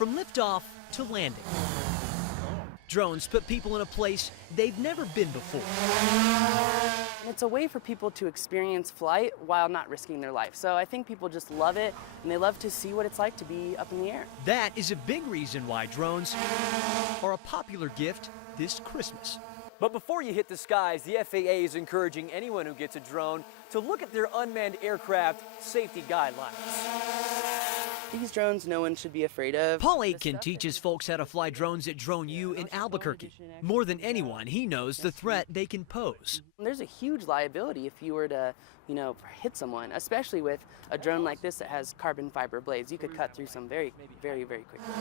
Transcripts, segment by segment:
from liftoff to landing. Drones put people in a place they've never been before. It's a way for people to experience flight while not risking their life. So I think people just love it, and they love to see what it's like to be up in the air. That is a big reason why drones are a popular gift this Christmas. But before you hit the skies, the FAA is encouraging anyone who gets a drone to look at their unmanned aircraft safety guidelines. These drones no one should be afraid of. Paul Aitken teaches folks how to fly drones at Drone U in Albuquerque. More than anyone, he knows the threat they can pose. There's a huge liability if you were to, hit someone, especially with a drone like this that has carbon fiber blades. You could cut through some very, very, very quickly.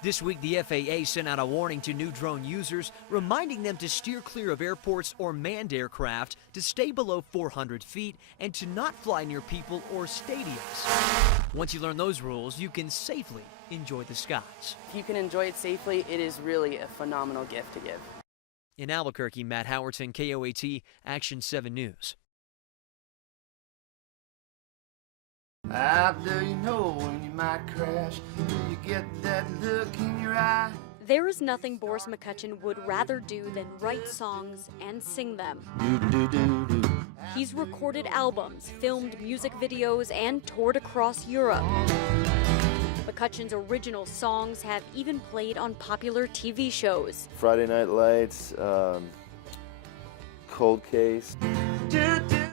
This week, the FAA sent out a warning to new drone users, reminding them to steer clear of airports or manned aircraft, to stay below 400 feet, and to not fly near people or stadiums. Once you learn those rules, you can safely enjoy the skies. If you can enjoy it safely, it is really a phenomenal gift to give. In Albuquerque, Matt Howerton, KOAT, Action 7 News. How do you know when you might crash? Do you get that look in your eye? There is nothing Boris McCutcheon would rather do than write songs and sing them. He's recorded albums, filmed music videos, and toured across Europe. McCutcheon's original songs have even played on popular TV shows. Friday Night Lights, Cold Case.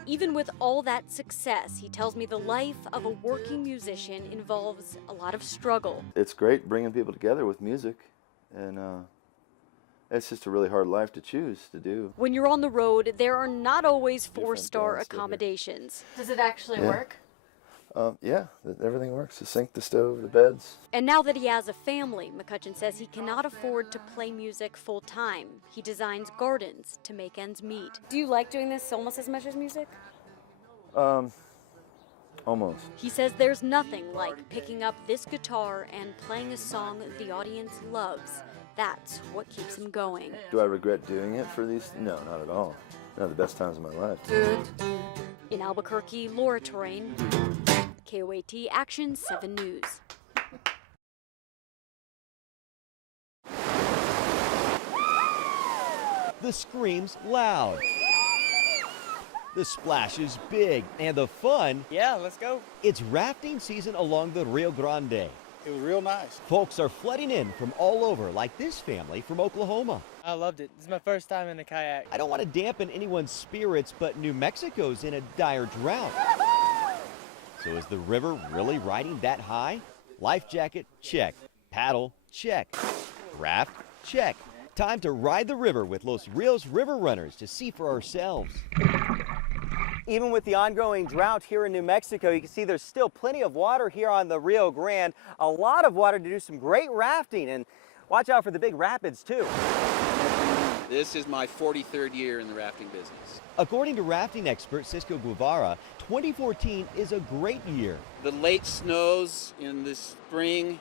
Even with all that success, he tells me the life of a working musician involves a lot of struggle. It's great bringing people together with music, and it's just a really hard life to choose to do. When you're on the road, there are not always four-star accommodations. Does it actually work? Yeah, everything works. The sink, the stove, the beds. And now that he has a family, McCutcheon says he cannot afford to play music full-time. He designs gardens to make ends meet. Do you like doing this almost as much as music? Almost. He says there's nothing like picking up this guitar and playing a song the audience loves. That's what keeps him going. Do I regret doing it for these? No, not at all. No, the best times of my life. In Albuquerque, Laura Terrain, KOAT Action 7 News. The scream's loud. The splash is big, and the fun... Yeah, let's go. It's rafting season along the Rio Grande. It was real nice. Folks are flooding in from all over, like this family from Oklahoma. I loved it. This is my first time in a kayak. I don't want to dampen anyone's spirits, but New Mexico's in a dire drought. So is the river really riding that high? Life jacket, check. Paddle, check. Raft, check. Time to ride the river with Los Rios River Runners to see for ourselves. Even with the ongoing drought here in New Mexico, you can see there's still plenty of water here on the Rio Grande. A lot of water to do some great rafting, and watch out for the big rapids too. This is my 43rd year in the rafting business. According to rafting expert Cisco Guevara, 2014 is a great year. The late snows in the spring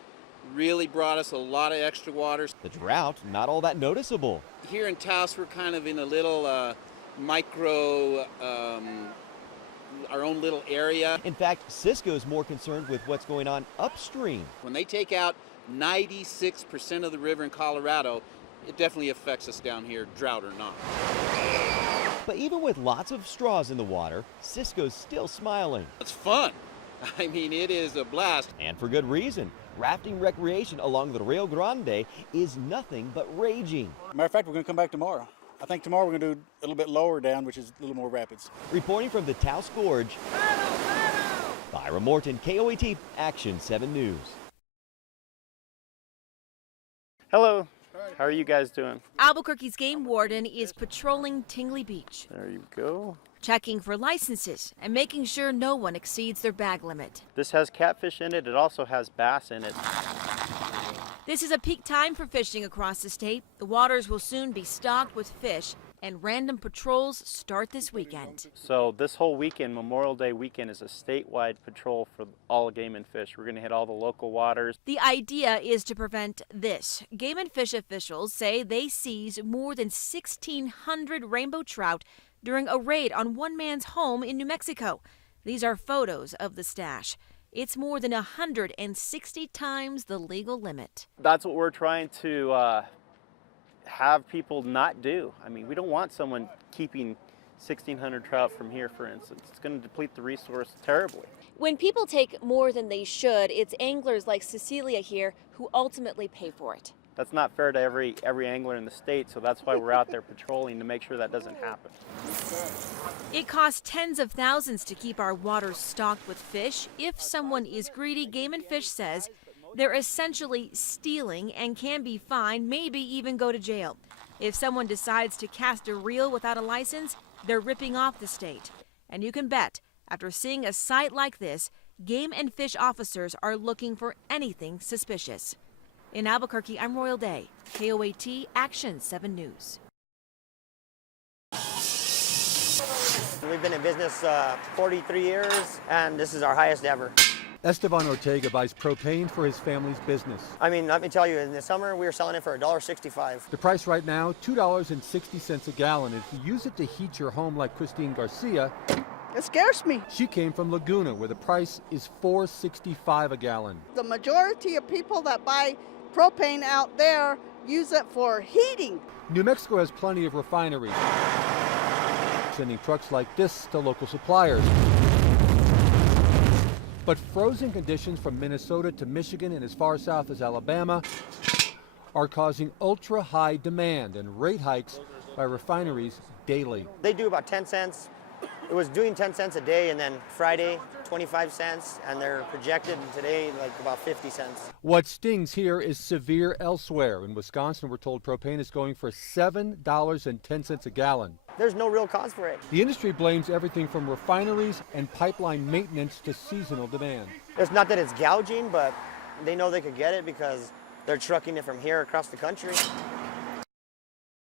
really brought us a lot of extra water. The drought, not all that noticeable. Here in Taos, we're kind of in a little micro, our own little area. In fact, Cisco's more concerned with what's going on upstream. When they take out 96% of the river in Colorado, it definitely affects us down here, drought or not. But even with lots of straws in the water, Cisco's still smiling. It's fun. I mean, it is a blast. And for good reason. Rafting recreation along the Rio Grande is nothing but raging. Matter of fact, we're going to come back tomorrow. I think tomorrow we're going to do a little bit lower down, which is a little more rapids. Reporting from the Taos Gorge, Byra Morton, KOAT Action 7 News. Hello. How are you guys doing? Albuquerque's game warden is patrolling Tingley Beach. There you go. Checking for licenses and making sure no one exceeds their bag limit. This has catfish in it. It also has bass in it. This is a peak time for fishing across the state. The waters will soon be stocked with fish, and random patrols start this weekend. So this whole weekend, Memorial Day weekend, is a statewide patrol for all game and fish. We're going to hit all the local waters. The idea is to prevent this. Game and fish officials say they seized more than 1,600 rainbow trout during a raid on one man's home in New Mexico. These are photos of the stash. It's more than 160 times the legal limit. That's what we're trying to have people not do. I mean, we don't want someone keeping 1,600 trout from here, for instance. It's going to deplete the resource terribly. When people take more than they should, it's anglers like Cecilia here who ultimately pay for it. That's not fair to every angler in the state, so that's why we're out there patrolling to make sure that doesn't happen. It costs tens of thousands to keep our waters stocked with fish. If someone is greedy, Game and Fish says they're essentially stealing and can be fined, maybe even go to jail. If someone decides to cast a reel without a license, they're ripping off the state. And you can bet, after seeing a sight like this, Game and Fish officers are looking for anything suspicious. In Albuquerque, I'm Royal Day, KOAT Action 7 News. We've been in business 43 years, and this is our highest ever. Esteban Ortega buys propane for his family's business. I mean, let me tell you, in the summer, we were selling it for $1.65. The price right now, $2.60 a gallon. If you use it to heat your home like Christine Garcia, it scares me. She came from Laguna, where the price is $4.65 a gallon. The majority of people that buy propane out there use it for heating. New Mexico has plenty of refineries, sending trucks like this to local suppliers. But frozen conditions from Minnesota to Michigan and as far south as Alabama are causing ultra-high demand and rate hikes by refineries daily. They do about 10 cents. It was doing 10 cents a day, and then Friday, 25 cents, and they're projected today like about 50 cents. What stings here is severe elsewhere. In Wisconsin, we're told propane is going for $7.10 a gallon. There's no real cause for it. The industry blames everything from refineries and pipeline maintenance to seasonal demand. It's not that it's gouging, but they know they could get it because they're trucking it from here across the country.